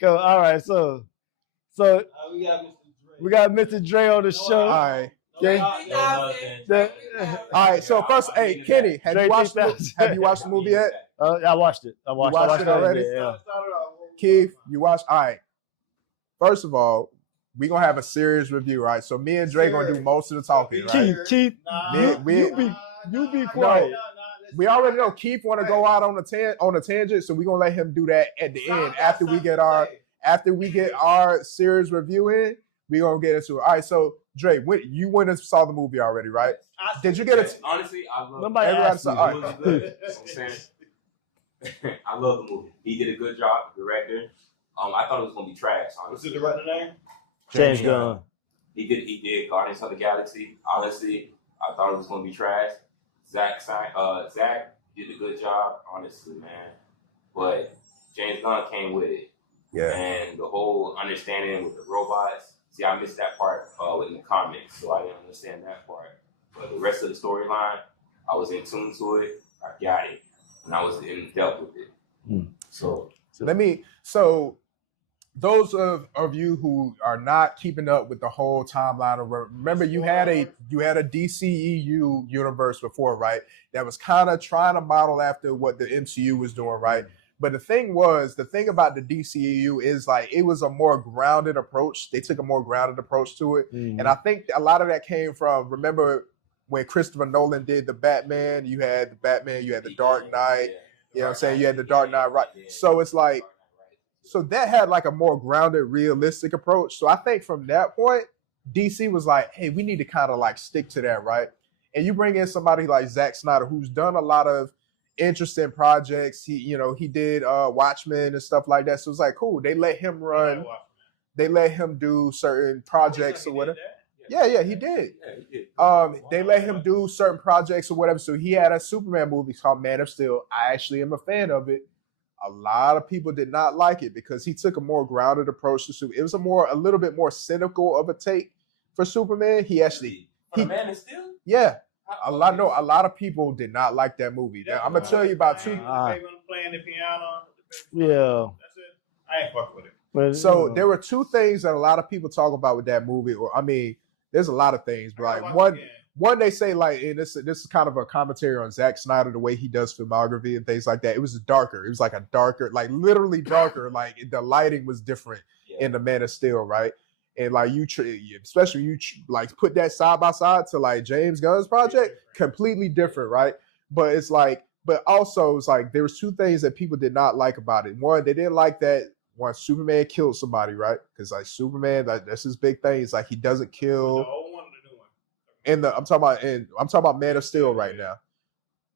Go. All right. So we got Mr. Dre on the show. All right. Okay. All right. So first, hey, Kenny, have you watched the movie yet? I watched it. I watched it already. Yeah. Keith, you watched? All right. First of all, we gonna have a serious review, right? So me and Dre gonna do most of the talking, right? Keith, you be quiet. No, we already know Keith want to go out on a tangent, so we gonna let him do that at the end after we get our serious review in. We gonna get into it. All right, so Dre, you went and saw the movie already, right? Did you get it? Honestly, I love Nobody asked you. It was good. I love the movie. He did a good job, the director. I thought it was gonna be trash. Honestly, What's the director name? James Gunn. He did Guardians of the Galaxy. Honestly, I thought it was gonna be trash. Zach did a good job, honestly, man. But James Gunn came with it. Yeah. And the whole understanding with the robots. See, I missed that part in the comics, so I didn't understand that part. But the rest of the storyline, I was in tune to it. I got it, and I was in depth with it. So those of you who are not keeping up with the whole timeline, remember you had a DCEU universe before, right? That was kind of trying to model after what the MCU was doing, right? But the thing about the DCEU is like it was a more grounded approach. They took a more grounded approach to it, and I think a lot of that came from, remember when Christopher Nolan did the Batman? You had the Batman, you had the Dark Knight. You know what I'm saying? You had the Dark Knight, right? So it's like. So that had like a more grounded, realistic approach. So I think from that point, DC was like, hey, we need to kind of like stick to that, right? And you bring in somebody like Zack Snyder, who's done a lot of interesting projects. He did Watchmen and stuff like that. So it's like, cool. They let him run. They let him do certain projects or whatever. Yeah, he did. They let him do certain projects or whatever. So he had a Superman movie called Man of Steel. I actually am a fan of it. A lot of people did not like it because he took a more grounded approach to Superman. It was a little bit more cynical of a take for Superman. Man of Steel? Yeah. A lot of people did not like that movie. Now, I'm gonna tell you about two. Playing the piano. Yeah. That's it. I ain't fuck with it. But, So there were two things that a lot of people talk about with that movie. Or I mean, there's a lot of things, but like one they say like, and this is kind of a commentary on Zack Snyder, the way he does filmography and things like that. It was darker. It was like a darker, like literally darker. Like the lighting was different in the Man of Steel, right? And like especially you like put that side by side to like James Gunn's project, completely different, right? But it's like, but also it's like there was two things that people did not like about it. One, they didn't like that Superman killed somebody, right? Because like Superman, that's his big thing. It's like he doesn't kill. I'm talking about Man of Steel right now.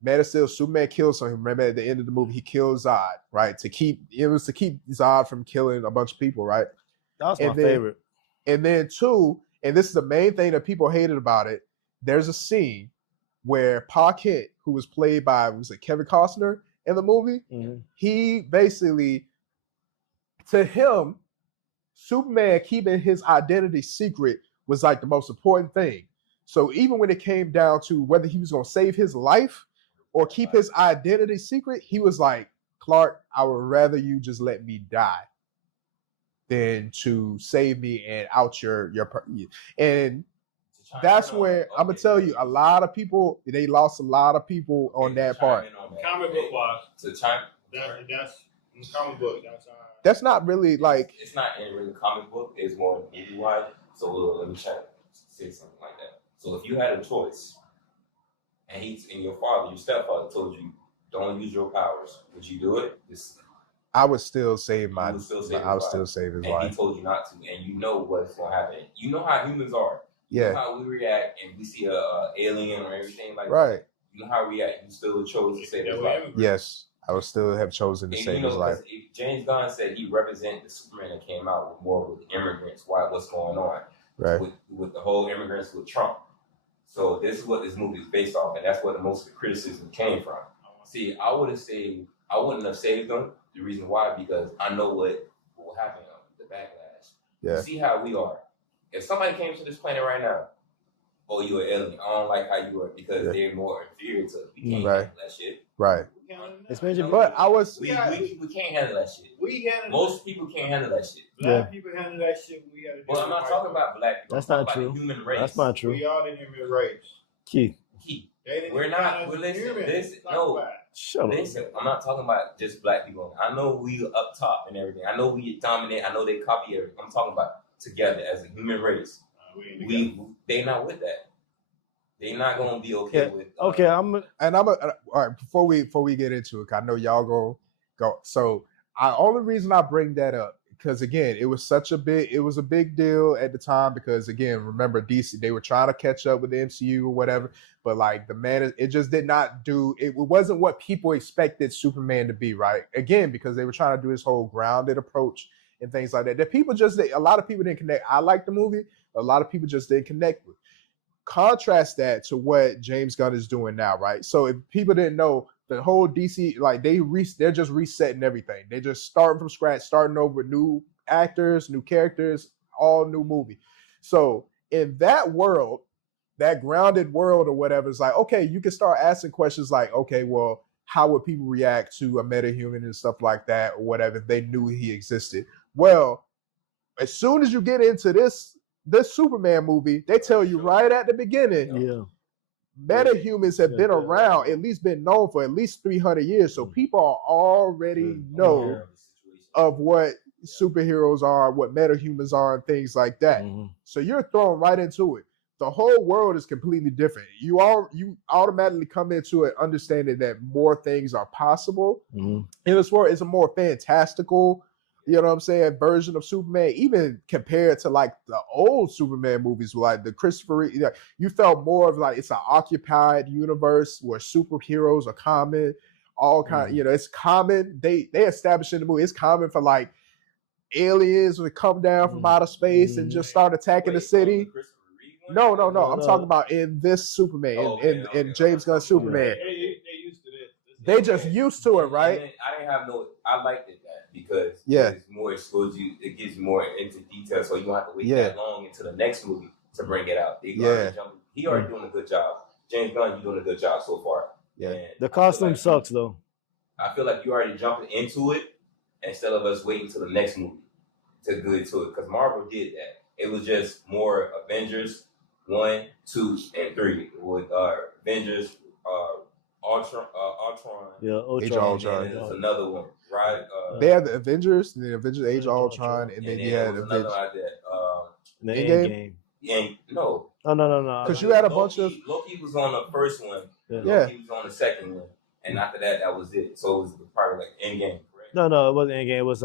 Man of Steel, Superman kills him. Remember at the end of the movie, he kills Zod, right? It was to keep Zod from killing a bunch of people, right? That was my favorite. And then two, and this is the main thing that people hated about it, there's a scene where Pa Kent, who was played by, was it Kevin Costner in the movie? Mm-hmm. He basically, to him, Superman keeping his identity secret was like the most important thing. So even when it came down to whether he was going to save his life or keep his identity secret, he was like, Clark, I would rather you just let me die than to save me and out your and that's where I'm gonna tell you, a lot of people, they lost a lot of people on that part. Comic book wise, that's comic book. That's not really like, it's not in really comic book. It's more movie wise. So let me try to say something like that. So if you had a choice, and your stepfather told you, don't use your powers, would you do it? I would still save his and life. He told you not to, and you know what's going to happen. You know how humans are. You know how we react, and we see a alien or everything like that. You know how we react. You still chose to save his life. Yes, I would still have chosen to save his life. James Gunn said he represented the Superman that came out with more with immigrants. What's going on? Right. With the whole immigrants with Trump. So this is what this movie is based off, and that's where most of the criticism came from. See, I wouldn't have saved them. The reason why, because I know what will happen, the backlash. Yeah. You see how we are. If somebody came to this planet right now, you're an alien. I don't like how you are because they're more inferior to us. We can't handle that shit. Right. Expansion, But I was We can't handle that shit. We handle Most people can't handle that shit. Black people handle that shit. We gotta do Well, I'm not talking about black people. That's I'm not talking true. about the human race. That's not true. We are the human race. Keith, We're not. We're listen. No. shut up. Listen, I'm not talking about just black people. I know we up top and everything. I know we dominate. I know they copy everything. I'm talking about together as a human race. They not with that. They not gonna be okay with. Okay, all right. Before we get into it, 'cause I know y'all go. So only reason I bring that up because again, it was a big deal at the time because again, remember DC, they were trying to catch up with the MCU or whatever, but like it just did not do. It wasn't what people expected Superman to be, right? Again, because they were trying to do this whole grounded approach and things like that. A lot of people didn't connect. I like the movie, a lot of people just didn't connect with. Contrast that to what James Gunn is doing now, right? So if people didn't know, the whole DC, like they're just resetting everything. They're just starting from scratch, starting over, new actors, new characters, all new movie. So in that world, that grounded world or whatever, it's like, okay, you can start asking questions like, okay, well, how would people react to a metahuman and stuff like that or whatever if they knew he existed? Well, as soon as you get into this Superman movie, they tell you right at the beginning, metahumans have been around, at least been known for at least 300 years. So people already know of what superheroes are, what metahumans are, and things like that. Mm-hmm. So you're thrown right into it. The whole world is completely different. You automatically come into it understanding that more things are possible. Mm-hmm. In this world, it's a more fantastical, you know what I'm saying, version of Superman, even compared to like the old Superman movies, like the Christopher, you felt more of like it's an occupied universe where superheroes are common, all kind, it's common. They established in the movie, it's common for like aliens would come down from outer space and just start attacking the city. No. I'm talking about in this Superman, in James Gunn Superman. They used to this. They just used to it, right? I didn't have I liked it that because it's more exposed you. It gives you more into detail, so you don't have to wait that long into the next movie to bring it out. He already doing a good job. James Gunn, you doing a good job so far. Yeah, and the costume sucks though. I feel like you already jumping into it instead of us waiting till the next movie to go into it because Marvel did that. It was just more Avengers 1, 2, and 3 with Avengers, Ultron. Age of Ultron. And there's another one, right? They had the Avengers, the Avengers Age of Ultron, and then you had another like that. Endgame. No. Because you had a bunch of Loki was on the first one. Yeah. Loki was on the second one, and after that was it. So it was probably like Endgame. Correct? No, it wasn't Endgame. It was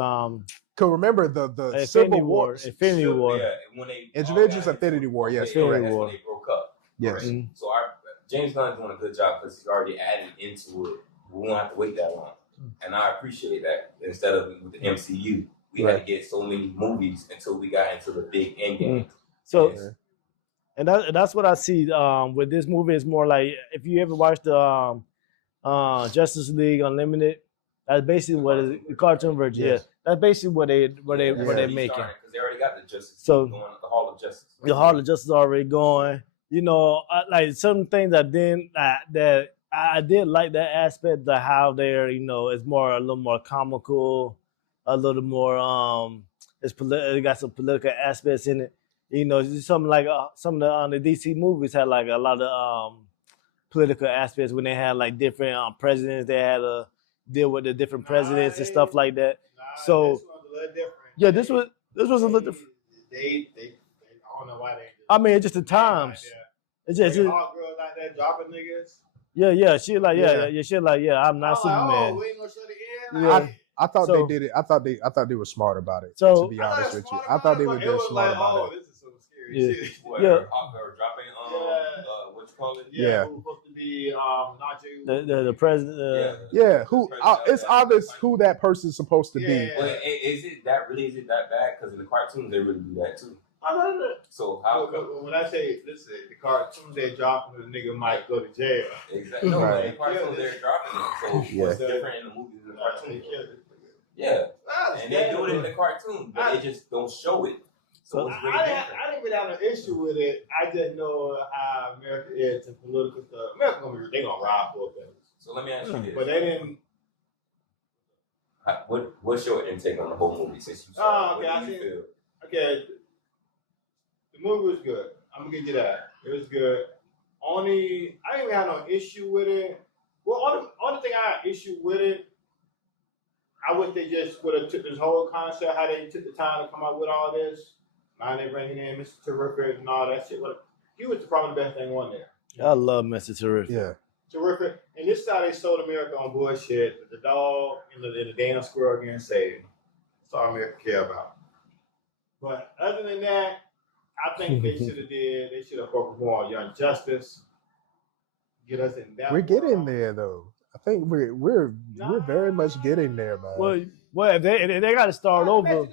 Cause remember the Civil War, Infinity War. Yeah, when they Avengers Infinity War. Yes, Infinity correct. War. When they broke up. Yes. Mm-hmm. So James Gunn's doing a good job because he's already added into it. We won't have to wait that long, and I appreciate that. Instead of with the MCU, we had to get so many movies until we got into the big end game. So, and that's what I see with this movie. It's more like if you ever watched the Justice League Unlimited. That's basically what is the cartoon version. Yes. Yeah, that's basically what they're making. Because they already got the Justice. So going, the Hall of Justice. The Hall of Justice already going. Like some things that I did like that aspect of how they're it's a little more comical, a little more it got some political aspects in it. Something like some of the DC movies had like a lot of political aspects when they had like different presidents. They had a deal with the different presidents and stuff like that. So this was a little different. Yeah, this was a little different. They I don't know why they. I mean, it's just the times. It's just hot girls like that dropping niggas. Yeah. She like she like I'm not Superman. Like, we ain't gonna shut it in. I thought they did it. I thought they were smart about it. So to be honest with you, I thought they were just smart about it. This is some scary shit. Hot girl dropping what you call it? Yeah. Who's supposed to be the president? Who? It's obvious who that person's supposed to be. Well, is it that bad? Because in the cartoons they really do that too. So how? When I say listen, the cartoons they're dropping, the nigga might go to jail. Exactly. No, in the cartoons they're dropping it. So what's different in the movies and the cartoons? Yeah, and they do it in the cartoon, but they just don't show it. So it's really I didn't even have an issue with it. I just know how America is to political stuff. America they gonna ride for it. So let me ask you this: but they didn't. what's your intake on the whole movie since you saw Oh, it? okay, What do you feel? Okay, the movie was good. I'm gonna give you that. It was good. I didn't even have no issue with it. Well, only thing I had issue with it, I wish they just would have took this whole concept, how they took the time to come up with all this. Now they bringing in Mr. Terrific and all that shit. He was probably the best thing on there. I love Mr. Terrific. Yeah. Terrific. And this is how they sold America on bullshit. The dog and the Dana squirrel getting saved. That's all America care about. But other than that, I think they should have focused more on Young Justice. Get us in that. We're getting there though. I think we're very much getting there, man. Well, if they got to start over,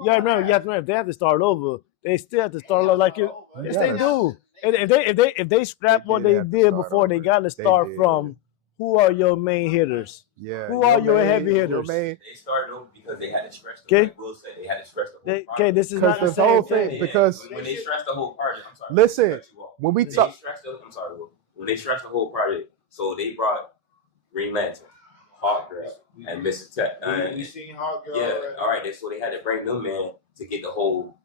you have to remember, if they have to start over, they still have to start over like it. Yes, they do. And if they scrap what they did before, they got to start from who are your main hitters? Yeah. Who are your heavy hitters? They started over because they had to stretch Okay. Will said they had to stretch the whole Okay, this is not the Because the whole same thing, because when they stretched the whole project, I'm sorry. Listen, when we talk, When they stretched the whole project, so they brought Green Lantern, Hawkgirl, and Mr. Tech. We seen Hawkgirl. Yeah, all right. So they had to bring them in to get the whole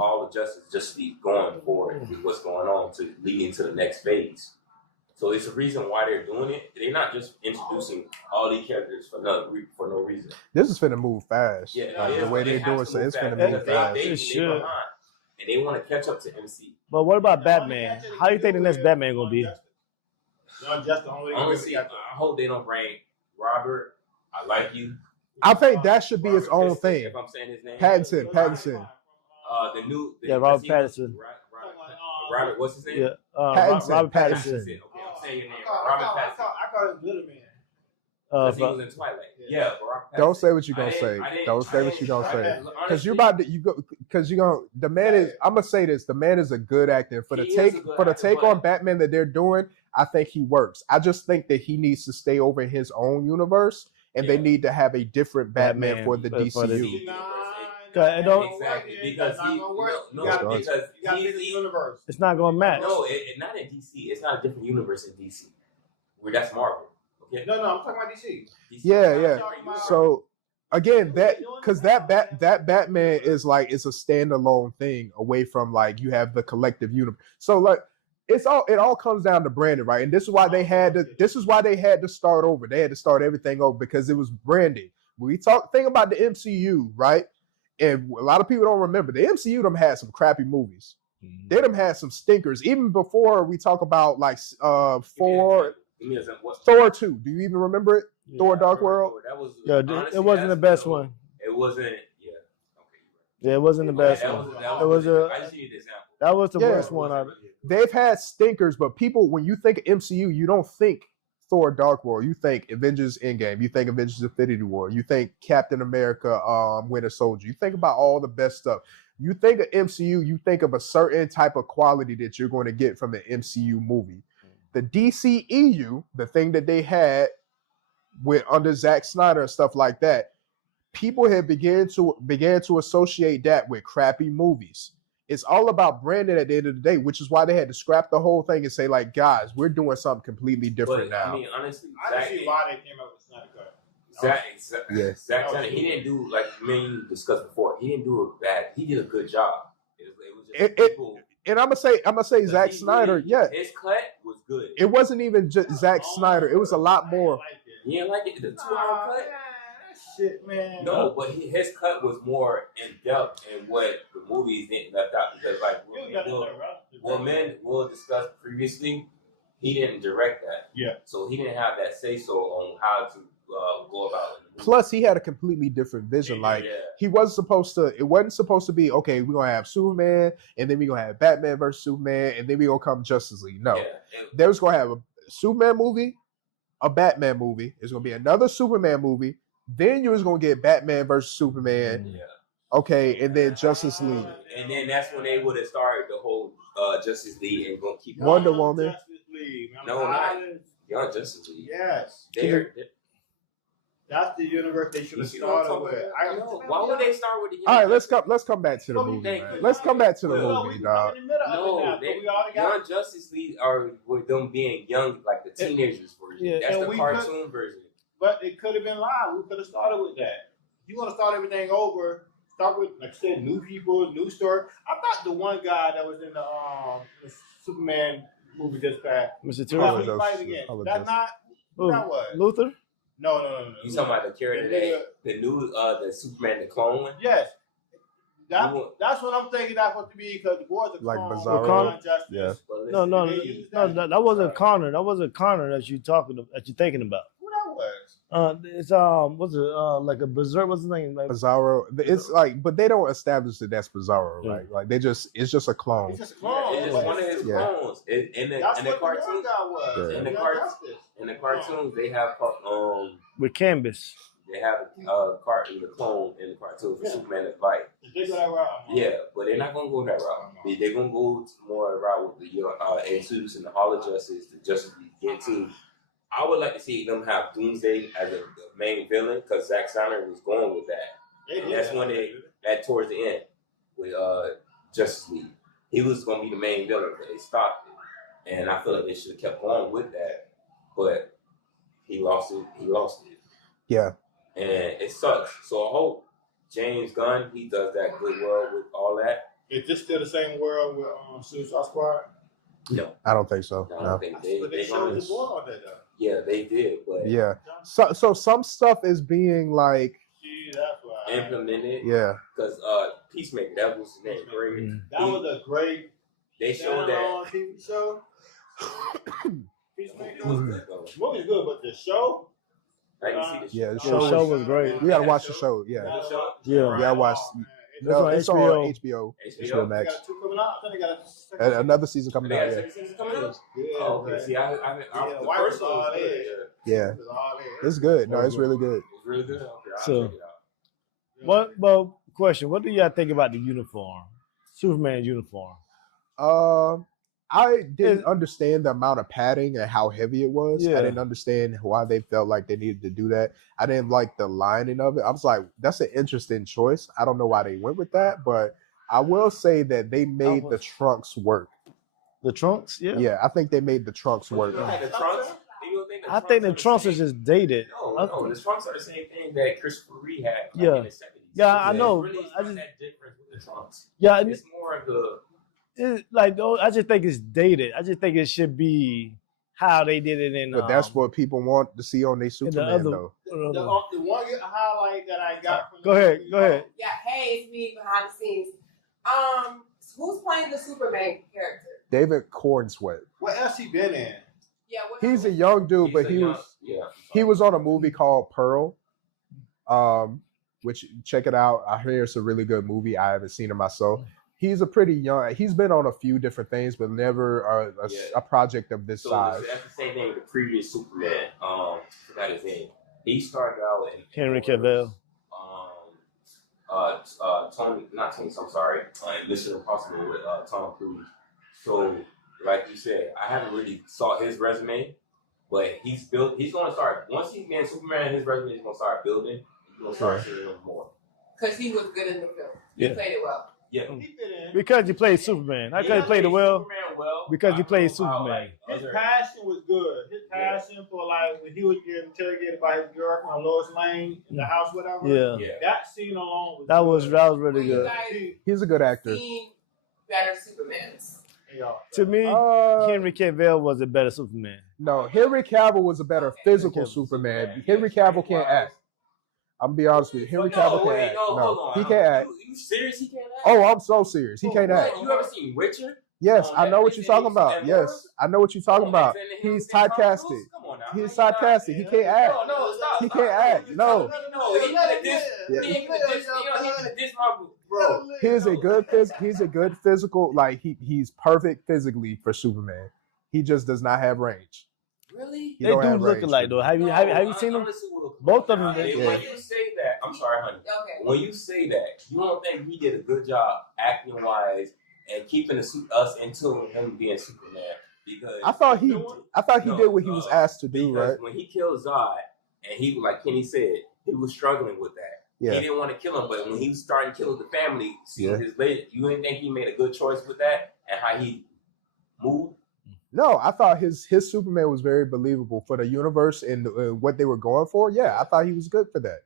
all the Justice League going forward with what's going on to lead into the next phase. So it's a reason why they're doing it. They're not just introducing all these characters for no reason. this is finna move fast. Yeah, Like, the way they're doing so, it's finna move fast. They behind, and they want to catch up to MC. But what about Batman? How do you think the next Batman gonna be? Young Justice only. Honestly, I hope they don't bring Robert. I like you. I think that should be its own thing. If I'm saying his name, Pattinson. Robert Pattinson. Robert, what's his name? Yeah, Pattinson. Robert Pattinson. Okay, I'm saying your name. Robert Pattinson. I call him Little Man. Because he was in Twilight. Yeah, but Robert Pattinson. Don't say what you're gonna say. Don't say what you're gonna say. Because you're about to the man is. I'm gonna say this. The man is a good actor. For the take on Batman that they're doing, I think he works. I just think that he needs to stay over in his own universe, and they need to have a different Batman for the DCU. Exactly, because he's universe. It's not gonna match. No, not in DC. It's not a different universe in DC. Where that's Marvel. Okay. No, I'm talking about DC. Yeah. So again, that Batman is like it's a standalone thing away from like you have the collective universe. So like it all comes down to branding, right? And this is why they had to start over. They had to start everything over because it was branding. When we think about the MCU, right? And a lot of people don't remember the MCU. Them had some crappy movies. They them had some stinkers. Even before we talk about like Thor 2. Do you even remember it? Yeah, Thor: Dark World. That was it wasn't the best one. It wasn't. Yeah. Okay. Yeah, it wasn't the best one. It was I just need an example. That was the worst one. They've had stinkers, but people, when you think of MCU, you don't think Thor: Dark World. You think Avengers Endgame. You think Avengers Infinity War. You think Captain America, Winter Soldier. You think about all the best stuff. You think of MCU, you think of a certain type of quality that you're going to get from the MCU movie. The DCEU, the thing that they had under Zack Snyder and stuff like that, people have began to associate that with crappy movies. It's all about branding at the end of the day, which is why they had to scrap the whole thing and say, like, guys, we're doing something completely different now. I mean, honestly, I see why they came up with Snyder Cut. Zack Snyder, he didn't do, like me discussed before, he didn't do it bad. He did a good job. It was just people. And I'm gonna say Zack Snyder, his cut was good. It wasn't even just Zack Snyder. It was a lot more. You didn't like it? The 2-hour cut? Shit, man. No, but his cut was more in depth in what the movies didn't left out because, like, we'll discuss previously, he didn't direct that. Yeah. So he didn't have that say so on how to go about it. Plus, he had a completely different vision. Like he wasn't supposed to. It wasn't supposed to be okay. We're gonna have Superman, and then we're gonna have Batman versus Superman, and then we're gonna come Justice League. No, they was gonna have a Superman movie, a Batman movie. There's gonna be another Superman movie. Then you was gonna get Batman versus Superman. Yeah. Okay, and then Justice League. And then that's when they would have started the whole Justice League and gonna keep Wonder Woman. No, not Young Justice League. Yes. That's the universe they should You have see what I'm started talking with. about? Why would they start with the All right, let's Justice come back to the What do you movie, think? man. Let's come back to the Well, movie, we dog. come in the middle of it No, now, they, so we already got Young Justice League are with them being young, like the teenagers version. Yeah, That's and the we cartoon version. But it could have been live. We could have started with that. You want to start everything over? Start with, like I said, new people, new story. I'm not the one guy that was in the Superman movie just passed. Mr. Color Tyrion. Justice. Fight again. Color That's Justice. not what. Luther? No. You talking about the character the new the Superman the clone one? Yes. That's what I'm thinking that's supposed to be because the boys are Like clone, Bizarro? Justice. Yeah. But No, listen, that wasn't Connor. That wasn't Connor that you're thinking about. Who that was? It's what's it like a berserk? What's his name? Like, Bizarro. It's like, but they don't establish that that's Bizarro, Yeah. right? Like it's just a clone. It's just a clone. it's just one of his Yeah. clones. In the That's in the what the one cartoons, guy was. Yeah. In the Young cart- Justice. in the cartoons they have with Canvas. they have the clone in the cartoon for Yeah. Superman and fight. They go that route. Yeah, but they're not gonna go that route. They're gonna go more route with the introducing the Hall of Justice, the Justice League get to. I would like to see them have Doomsday as the main villain because Zack Snyder was going with that. And that's when that towards the end with Justice League. He was gonna be the main villain, but they stopped it. And I feel like they should have kept going with that. But he lost it. Yeah. And it sucks. So I hope James Gunn, he does that good work with all that. Is this still the same world with Suicide Squad? No, I don't think so. I No. don't think But they they showed gonna. the boy on that though. Yeah, they did, but Yeah. So some stuff is being like, See, that's why. implemented yeah. because Peacemaker, that was his name. Great. That was a great They showed that. standalone TV show. Peacemaker. It was good though. The movie's good, but the show. I didn't see the Yeah, the The show was great. You gotta watch the show. Yeah. The show? Yeah. You gotta watch. That's No, on it's on HBO. HBO. HBO? HBO They Max. got two coming out. I think they got a second Another season coming They out. got Yeah. second season coming up. Yeah, Oh, okay. man. See, the White first was one was all good. in. Yeah. It was all in. It's good. No, it's really good. It was really good. Okay, I'll So- check it out. But question, what do y'all think about the uniform? Superman's uniform. I didn't understand the amount of padding and how heavy it was. Yeah. I didn't understand why they felt like they needed to do that. I didn't like the lining of it. I was like, that's an interesting choice. I don't know why they went with that, but I will say that they made the trunks work. The trunks? Yeah. Yeah, I think they made the trunks But work. you don't think the trunks? You don't think I think the trunks are is just dated. No, the trunks are the same thing that Christopher Reeve had. Yeah. In the 70s. Yeah, I It's know. Really, it's I not just- that different with the trunks. Yeah, It's more of the. I just think it's dated. I just think it should be how they did it in. But that's what people want to see on their in the Superman, other. though. The one highlight that I got from Go ahead. Yeah, hey, it's me behind the scenes. Who's playing the Superman character? David Cornsweet. What else he been in? Yeah, what He's a young dude, but he was on a movie called Pearl. Which check it out. I hear it's a really good movie. I haven't seen it myself. He's a pretty young. He's been on a few different things, but never a project of this size. That's the same thing with the previous Superman. Forgot his name. He started out in Henry Cavill. Tony, not Tony. I'm sorry. Mission Impossible with Tom Cruise. So, like you said, I haven't really saw his resume, but he's built. He's going to start once he's been Superman. His resume is going to start building. He's going to start seeing him more. Because he was good in the film. He Yeah. played it well. Yeah. He fit in. Because you played Superman. Not because you played it well. Superman well. Because you I played don't know how, Superman. His other- passion was good. His passion for like when he was getting interrogated by his girlfriend Lois Lane in the house, whatever. Yeah. Yeah. That scene alone was That was good. really You good. guys He's a good actor. seen better Supermans. Yeah. To me, Henry Cavill was a better Superman. No, Henry Cavill was a better physical Superman. Henry Cavill can't act. I'm gonna be honest with you. Henry Cavill can't act. hold No, on. he can't act. You serious? He can't act? Oh, I'm so serious. He can't act. You ever seen Witcher? Yes, I know what Netflix you're talking and about. Yes, I know what you're talking about. He's typecasted. Come on now. He's typecasted. He can't act. No, stop. He can't act. No. No, he gonna diss. Yeah. He gonna diss. He gonna diss my Bro. He's a good physical. Like he's perfect physically for Superman. He just does not have range. Really? He They don't do have look range. alike though. Have you seen them? Both of them, When yeah. you say that, I'm sorry, honey. Okay. When you say that, you don't think he did a good job acting wise and keeping us into him being Superman? Because I thought he did what he was asked to do, because right? when he killed Zod and he, like Kenny said, he was struggling with that. Yeah. He didn't want to kill him, but when he was starting to kill the family, seeing his lady, you didn't think he made a good choice with that and how he moved? No, I thought his Superman was very believable for the universe and what they were going for. Yeah, I thought he was good for that.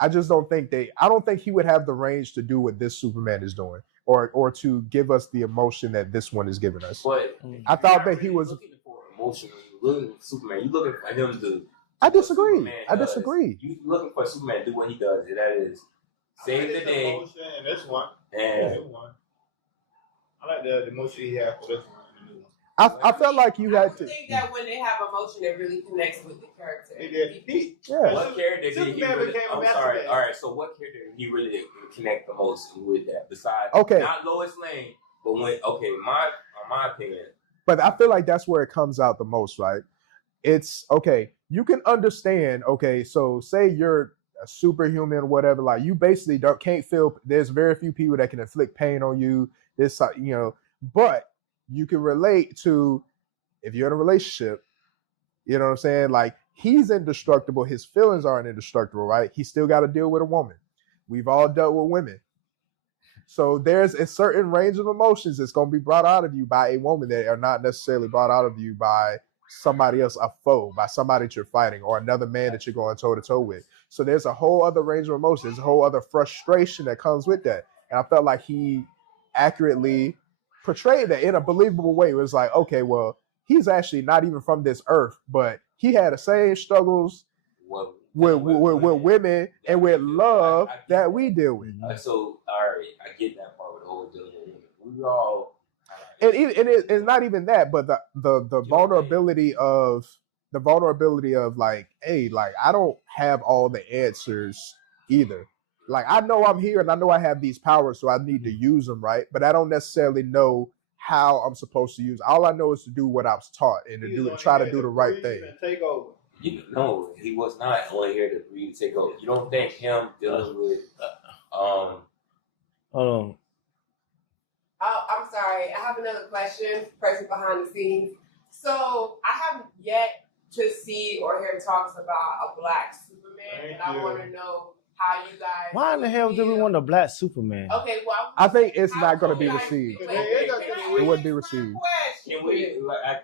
I just don't think I don't think he would have the range to do what this Superman is doing, or to give us the emotion that this one is giving us. But I thought that he was looking for emotion. When you look at Superman, you looking for him to. I disagree. Superman I does. disagree. You looking for Superman to do what he does, and that is save the day. Emotion in this one. And This one. I like the emotion he had for this one. I felt like you had to. I think that when they have emotion, it really connects with the character. He did. Yeah. what character did he Superman really? became a I'm sorry. masterpiece. All right. So what character did he really connect the most with that? Besides, Okay. not Lois Lane, but when my opinion. But I feel like that's where it comes out the most, right? It's okay. You can understand. Okay, so say you're a superhuman, whatever. Like you basically can't feel. There's very few people that can inflict pain on you. This, but you can relate to if you're in a relationship. You know what I'm saying? Like he's indestructible. His feelings aren't indestructible, right? He still got to deal with a woman. We've all dealt with women. So there's a certain range of emotions that's going to be brought out of you by a woman that are not necessarily brought out of you by somebody else, a foe, by somebody that you're fighting, or another man that you're going toe to toe with. So there's a whole other range of emotions, there's a whole other frustration that comes with that. And I felt like he accurately portrayed that in a believable way. It was like, okay, well, he's actually not even from this earth, but he had the same struggles with women and with love that we deal with. So, all right, I get that part with the whole dealing with women. We all. And it's not even that, but the vulnerability of like, hey, like I don't have all the answers either. Like I know I'm here and I know I have these powers, so I need to use them, right? But I don't necessarily know how I'm supposed to use. All I know is to do what I was taught and to try to do the right thing. Take over. No, he was not only here to breathe, take over. You don't think him dealing with Hold on. Oh, I'm sorry. I have another question. Person behind the scenes. So I haven't yet to see or hear talks about a black Superman, and I want to know how you guys. Why in the hell do we want a black Superman? Okay, well, I think it's how not going to do be you guys received. feel? It wouldn't be received. Can we let her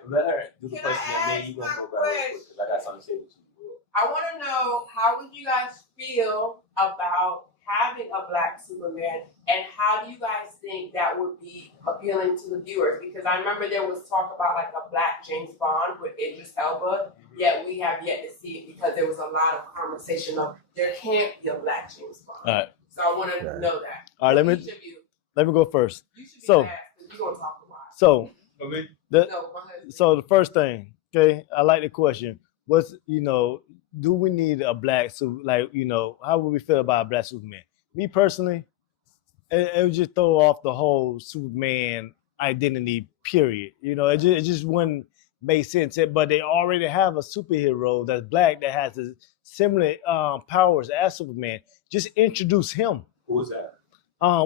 do the Can question I and then you ask gonna my go back real quick, 'cause I got something to say with you. I want to know how would you guys feel about having a black Superman, and how do you guys think that would be appealing to the viewers? Because I remember there was talk about like a black James Bond with Idris Elba, yet we have yet to see it because there was a lot of conversation of there can't be a black James Bond. All right. So I want to know that. All right, Each of you, let me go first. you should be So- last because you're gonna talk a lot. So Okay. the No, go ahead. so the first thing, okay, I like the question. What's do we need a black how would we feel about a black Superman? Me personally, it would just throw off the whole Superman identity, period. It just wouldn't make sense. But they already have a superhero that's black that has the similar powers as Superman. Just introduce him. Who was that?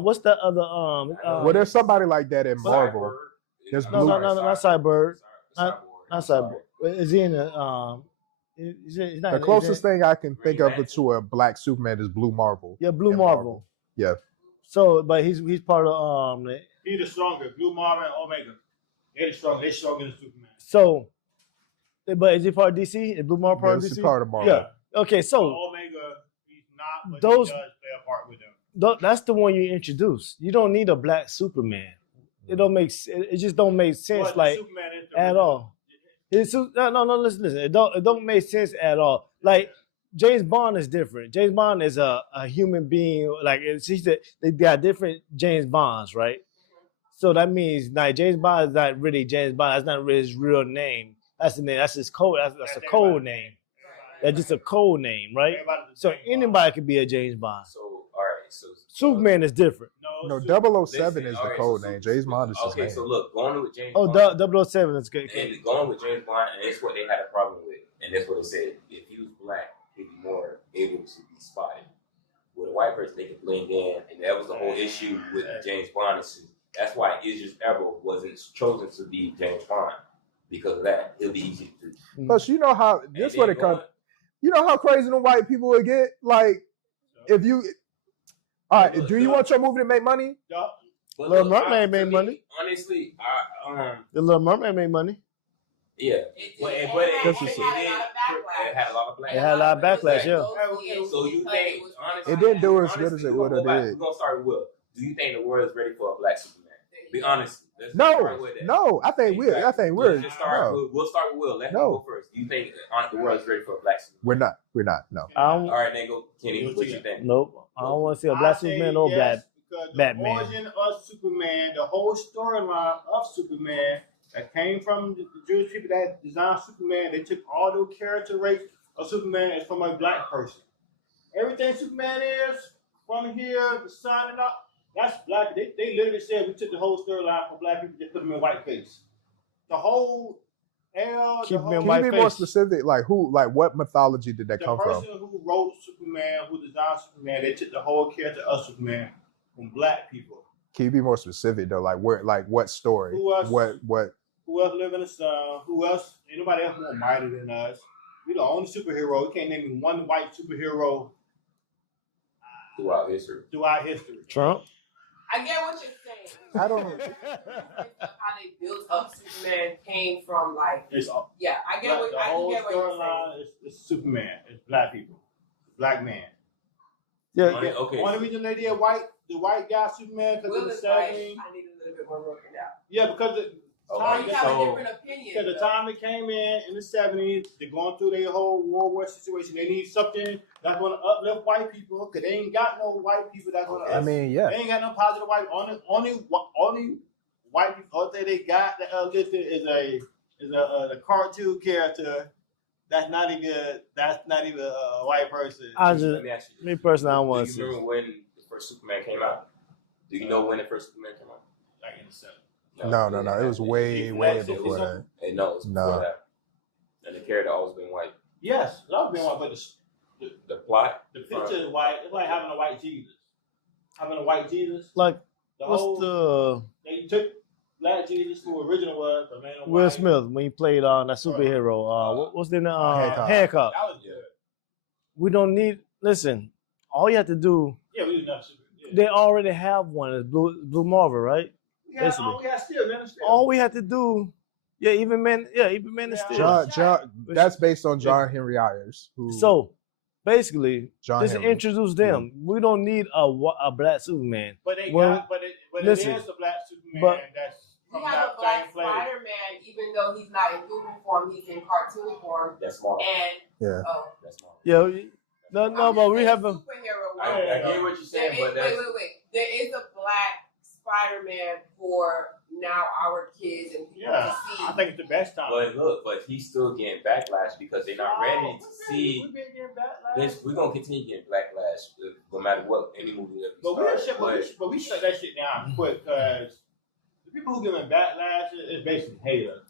What's the other Well, there's somebody like that in Marvel. Cyborg. There's No, Blue. not Cyborg. Cyborg. Not Cyborg. Is he in the he's not The in- closest thing I can think of Green to a black Superman is Blue Marvel. Yeah, Blue in Marvel. Yeah. So, but he's part of He's the strongest. Blue Marvel and Omega. They're the strongest. They're stronger than Superman. So, but is he part of DC? Is Blue Marvel part of This DC? is part of Marvel. Yeah. Okay, so Omega, he's not, but Those- he does play a part with them. that's the one you introduce. You don't need a black Superman. It don't make it just don't make sense But like Superman is the at all. No, listen. It don't make sense at all. Like James Bond is different. James Bond is a human being. Like they got different James Bonds, right? So that means like James Bond is not really James Bond. That's not really his real name. That's the name. That's his code. That's a code name. That's just a code name, right? Everybody's the So same anybody could be a James Bond. So, all right. So Superman is different. No, Super- 007 is the all right, code so- name. James Bond is his Okay, name. so look, going with James Oh, Bond. 007 is good. And going with James Bond, and that's what they had a problem with. And that's what they said. If he was black, he'd be more able to be spotted. With a white person, they could blend in. And that was the whole issue with James Bond. That's why Idris Elba wasn't chosen to be James Bond. Because of that. It'll be easy to. Plus, you know how this And what then it comes. going- You know how crazy the white people would get? Like, if you, all right, do you want your movie to make money? But Little look, Mermaid to made me, money. Honestly, The Little Mermaid made money. yeah, but it had a lot of backlash. It had a lot of backlash, yeah. So you think honestly, It didn't do as good as it we're would have We're did. gonna start with Will. Do you think the world is ready for a black Superman? Be honest. Let's No, start with that. no, I think we're. I think we're. Let's just start. No, We'll start with Will. Let him No. go first. Do you think the world is ready for a black Superman? we're not. We're not. No. All right, then go, Kenny. What you think? Nope. I don't want to see a black I say Superman or yes, black because Batman. The origin of Superman, the whole storyline of Superman that came from the Jewish people that designed Superman. They took all the character traits of Superman as from a black person. Everything Superman is from here, the sun and all, that's black. They literally said we took the whole storyline from black people, they put them in white face. The whole hell, Keep them in Can white you be more face. specific? Like who? Like what mythology did that the come from? person who wrote Superman, who designed Superman, they took the whole character of Superman from black people. Can you be more specific though? Like where? Like what story? Who else? What? Who else live in the sun? Who else? Ain't nobody else more mighty than us. We the only superhero. You can't name me one white superhero Throughout history. throughout history. Trump. I get what you're saying. I don't. How they built up Superman came from like, It's all, yeah, I get what the I whole get what you're saying. storyline is Superman. It's black people, black man. Yeah. Okay. Only reason they did the white guy Superman because Will in the is like, 70s. I need a little bit more broken down. Yeah, because the time, You have a different opinion. because the time they came in the 70s, they're going through their whole World War situation. They need something that's going to uplift white people because they ain't got no white people that's going to. I mean, yeah. They ain't got no positive white. Only white people. Only thing they got that listed is a cartoon character. That's not even a white person. I Let just, me ask you. me personally, I don't Do want you to see. remember when the first Superman came out? Do you know when the first Superman came out? Like in the 70s. No. It was way before that. Hey, no, it's before No. that. And the character always been white. Yes, love being white, but The plot. the picture is white. It's like having a white Jesus. Having a white Jesus. Like, The what's whole the they took black Jesus, who original was, but man, Will white. Smith when he played that superhero? What's the name? Hancock. Hancock. That was good. We don't need. Listen, all you have to do. Yeah, we was not super. Yeah. They already have one. It's Blue Marvel, right? basically. We got still, man. Still. All we had to do, even Man of Steel. John, that's based on John Henry Ayers. Who, So basically, John just Henry. introduce them. We don't need a black Superman. But they Well, got, but listen, it is a black Superman but- that's We from have a that black same flavor. Spider-Man, even though he's not in human form, he's in cartoon form. That's Marvel. And Yeah. That's Marvel. Yeah, no, but we have a. superhero. I get what you're saying, but that's Wait. There is a black Spider-Man for now our kids and people Yeah, to see. I think it's the best time. but he's still getting backlash because they're not ready to see. We've been getting backlash. This, we're gonna continue getting backlash no matter what any movie that we start. But we shut that shit down quick because the people who giving backlash is basically haters.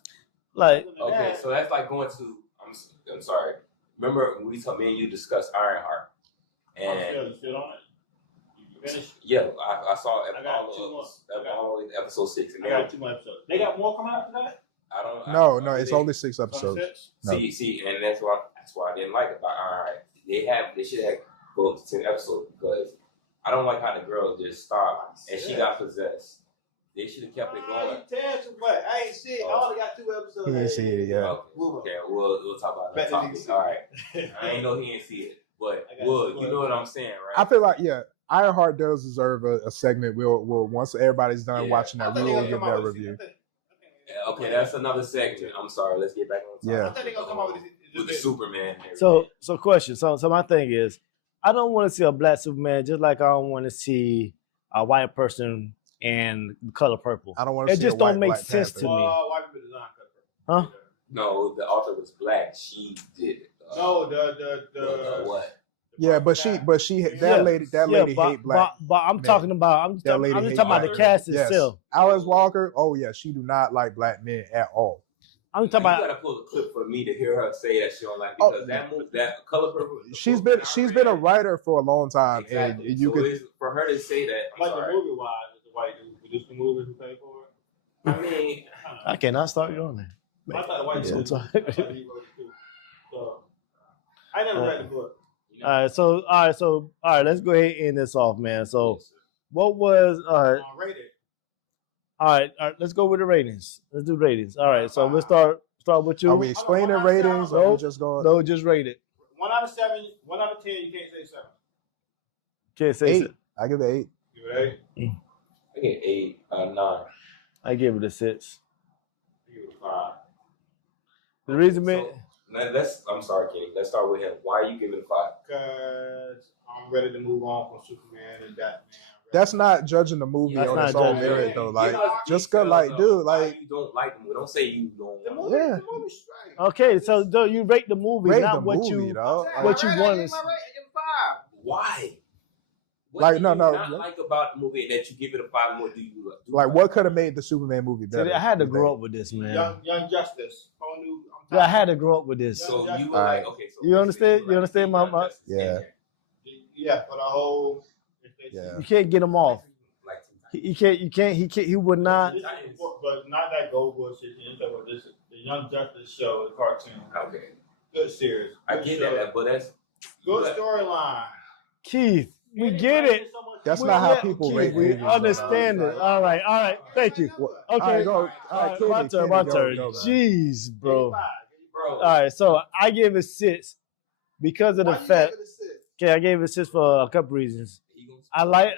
Like, Okay, so that's like going to. I'm sorry. Remember when we told me and you discussed Ironheart, and Still on it. You finished? yeah, I saw I got 2 more. all episode 6, and I got 2 more episodes. They got more coming after that? I don't. No, it's only 6 episodes. No. See, and that's why I didn't like it about Ironheart. They should have go up to 10 episodes because I don't like how the girl just stopped and she got possessed. They should have kept it going. You tell too much. I ain't see it. I only got 2 episodes. He didn't see it, yeah. Okay, we'll talk about that Better topic. than All right. I ain't know he didn't see it, but I got Wood, you. you know what I'm saying, I right? feel like Ironheart does deserve a segment. We'll once everybody's done Yeah. watching that, we will give that review. Yeah, okay, that's another segment. I'm sorry. Let's get back on topic. Yeah. I think they gonna come out with the Superman. and so everything. question. So my thing is, I don't want to see a black Superman, just like I don't want to see a white person in the color purple. I don't want to It see just a white don't make Black sense Panther. to me. White people design Huh? No, the author was black. She did. No, the what? Yeah, but she Yeah. lady but, hate black. But I'm men. talking about I'm just That talking, lady I'm just hate talking about the black cast Yes. itself. Alice Walker, oh yeah, she do not like black men at all. I'm You talking about gotta pull a clip for me to hear her say that she don't like Oh. because that movie, that color purple. She's been a writer for a long time, Exactly. and you so could. it's, for her to say that, I'm Like sorry. the movie wise, is the white dude produce the movie who paid for it. I mean, I cannot start going there. I thought the white Yeah. dude. I thought he wrote it too. So, I never read the book. You know? All right. Let's go ahead and end this off, man. So, what was Rate it. all right? Let's go with the ratings. Let's do ratings. All right. So we'll start with you. Are we explaining Hold on, ratings or no. we just going? No, just rate it. 1 out of 7. 1 out of 10. You can't say 7. Can't say 8. so. I give it 8. Give it 8. I get 8, 9. I give it a 6. Give it 5. The reason, man. I'm sorry, Kenny. Let's start with him. Why are you giving it 5? Because I'm ready to move on from Superman and Batman. That's not judging the movie That's on not its own judging merit it. though. Like, Give us just cause, details like, of dude, why like, you don't like the movie. Don't say you don't. The movie, Yeah. the movie's straight. Okay, so you rate the movie, rate not the what movie, you. dog. I'm What saying, you I want rate is- it, I give it 5. Why? What Like, do no, you no. not like about the movie that you give it a 5 more? Do you Like, what could have made the Superman movie See, better? I had to you grow think? up with this, man. Young Justice. Whole new. Yeah, I had to grow up with this. So you were Alright. like, okay. So You understand? You understand my- Yeah. Yeah, for the whole. Yeah. You can't get him off. Like, He can't. He would not. But not that gold bullshit. You know, this is the Young Justice show, the cartoon. okay, Good series. I Good get show. that, but that's Good but- storyline. Keith, we get it. That's We- not how yeah, people Keith, rate we movies. understand it. All right. Thank you. All Okay, right, go. All right, Kenny, my turn. Kenny, My go, turn. go, man. Jeez, bro. bro. All right, so I gave it 6 because of the fact. Okay, I gave it 6 for a couple reasons. I like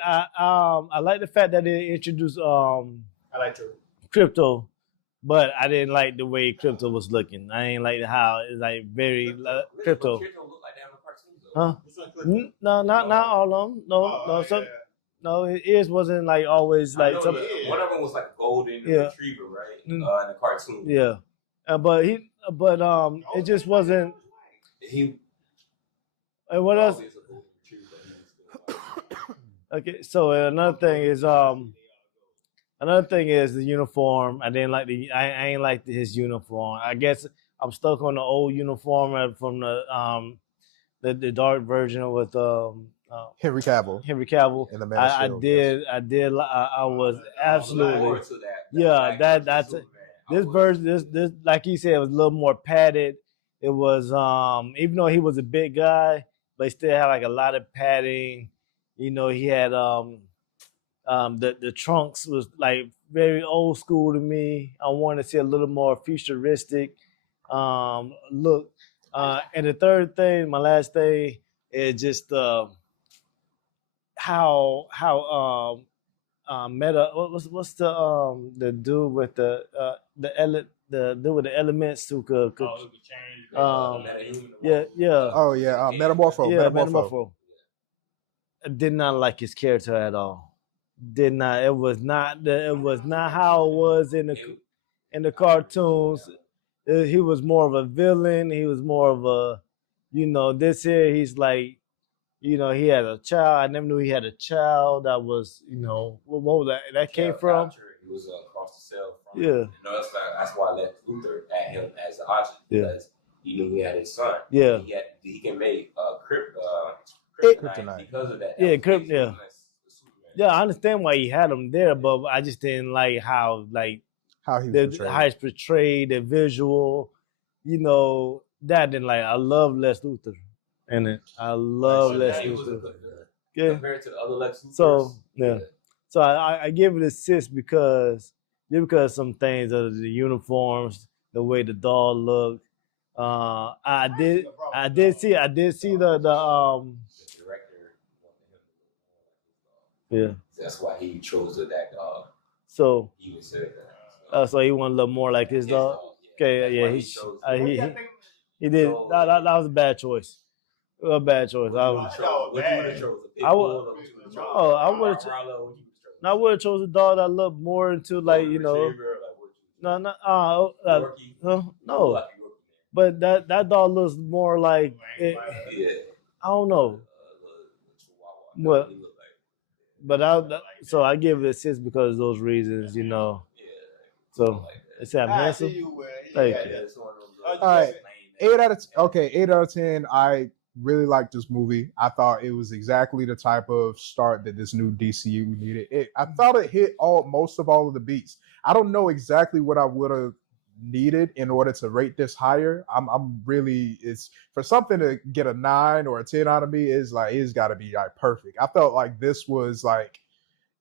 the fact that they introduced I like to. crypto, but I didn't like the way crypto was looking. I ain't like how it's like very crypto. Crypto look like that in the cartoon, though. Huh? No, not all of them. No, some. No, his ears wasn't like always I like know some. that one of them was like a golden Yeah. retriever, right? Mm. In the cartoon. Yeah, but it just wasn't. He. And what else? always a golden retriever, but he was still like- Okay, so another thing is the uniform. I didn't like I ain't like his uniform. I guess I'm stuck on the old uniform from the dark version with Henry Cavill Henry Cavill. in the Man of I Steel, did. I was absolutely. Forward to that. Yeah, that's Superman. This version, this like he said, was a little more padded. It was even though he was a big guy, but he still had like a lot of padding. You know, he had the trunks was like very old school to me. I wanted to see a little more futuristic look. And the third thing, my last thing, is just how meta. What's the dude with the dude with the elements who could yeah. Oh yeah, Metamorpho. Yeah, Metamorpho. Metamorpho. I did not like his character at all. Did not. It was not how it was in the cartoons. He was more of a villain. He was more of a, this here he's like, he had a child. I never knew he had a child that was, what was that came from? He was across the cell from. Yeah. That's why I let Luther at him as an option because he knew he had his son. Yeah. He can make Kryptonite. kryptonite because of that. Yeah, That was yeah. Yeah, I understand why he had him there, but I just didn't like how How he was portrayed. how it's portrayed, the visual, that I didn't like. I love Les Luthor in it. I love Les Luthor. Yeah. Compared to the other Lex Luthors. So yeah. So I give it a 6 because some things of the uniforms, the way the doll looked. I did see the The director yeah. That's why he chose that dog. So He even said that. so he wanted to look more like his dog. Okay, That's yeah, why he chose he did. So- That was a bad choice. A bad choice. I What you would have chose? A pit I would- bull or what you would've chose? Oh, I would've A Rottweiler, what you would've chose? I would have chose a dog that looked more into like Retriever, like what you no Yorkie? no, Like a Yorkie, man. but that dog looks more like Yeah. I don't know. Chihuahua. What? He looked like- But so I give it a 6 because of those reasons, Yeah. So Like that. it's I'm handsome. Thank you. Yeah, it's one of those, All right. lame- 8 out of 10. I really liked this movie. I thought it was exactly the type of start that this new DCU needed. I thought it hit most of all of the beats. I don't know exactly what I would have needed in order to rate this higher. I'm really, it's for something to get a 9 or a 10 out of me is like it's got to be like perfect. I felt like this was like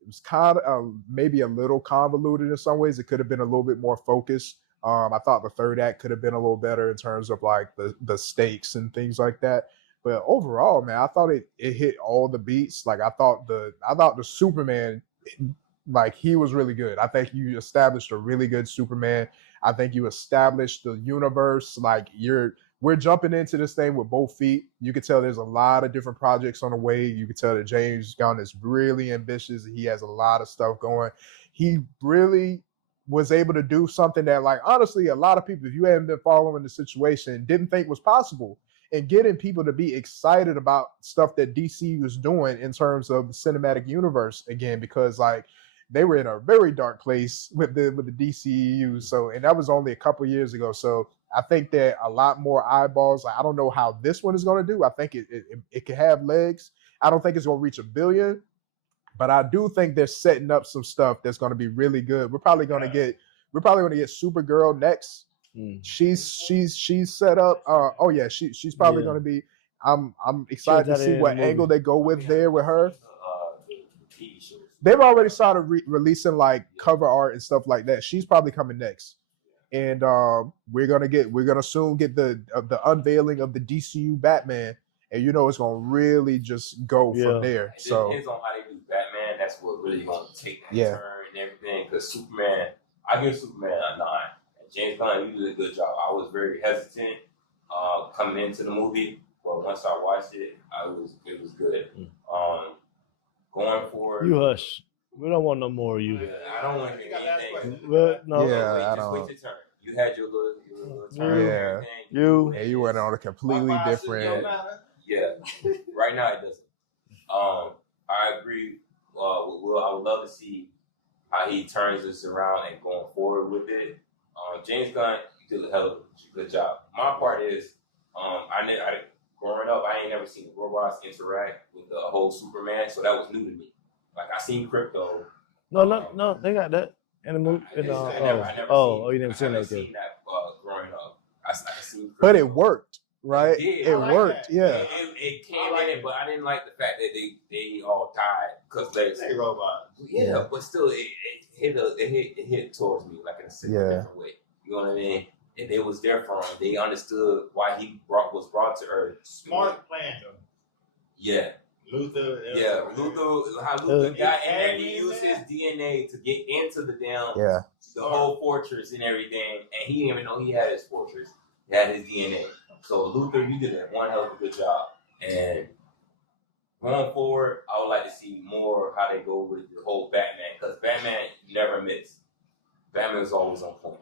it was kind of maybe a little convoluted in some ways. It could have been a little bit more focused. I thought the third act could have been a little better in terms of like the stakes and things like that. But overall, man, I thought it hit all the beats. Like I thought the Superman, like he was really good. I think you established a really good Superman. I think you established the universe. Like we're jumping into this thing with both feet. You could tell there's a lot of different projects on the way. You could tell that James Gunn is really ambitious. He has a lot of stuff going. He really was able to do something that, like, honestly, a lot of people, if you hadn't been following the situation, didn't think was possible. And getting people to be excited about stuff that DC was doing in terms of the cinematic universe again, because like they were in a very dark place with the DCEU. So, and that was only a couple years ago. So I think that a lot more eyeballs. Like, I don't know how this one is going to do. I think it can have legs. I don't think it's going to reach 1 billion, but I do think they're setting up some stuff that's going to be really good. We're probably going to get Supergirl next. She's set up. Oh yeah, she's probably going to be. I'm excited to see what angle they go with there with her. They've already started releasing like cover art and stuff like that. She's probably coming next, and we're gonna soon get the unveiling of the DCU Batman, and it's gonna really just go from there. It So depends on how they do Batman. That's what really gonna take that turn and everything. Because Superman, I give Superman a 9. And James Gunn, you did a good job. I was very hesitant coming into the movie, but once I watched it, it was good. Going forward, You hush. We don't want no more of you. I don't want to hear anything. But no. Yeah, just wait your turn. You had your little turn. Yeah. And everything. you went on a completely different. Yeah. Right now it doesn't. I agree with Will. I would love to see how he turns this around and going forward with it. James Gunn, you did a hell of a good job. My part is, growing up, I ain't never seen the robots interact with the whole Superman, so that was new to me. Like I seen Crypto. No, they got that in the movie. I never You never seen that? Seen that growing up. I seen Crypto. But it worked, right? It worked, that. yeah. It came in it, but I didn't like the fact that they all died because they robot. Yeah, but still, it hit towards me like in a different way. You know what I mean? And they was there for him. They understood why he was brought to Earth. Smart plan, though. Yeah. Luther. How Luther got in there, he used his DNA to get into the whole fortress and everything, and he didn't even know he had his fortress. He had his DNA. So Luther, you did one hell of a good job. And going forward, I would like to see more how they go with the whole Batman, because Batman never missed. Batman is always on point.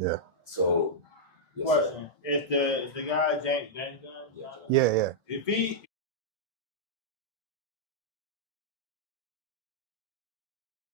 Yeah. So, question: If the guy James Gunn, yeah, if he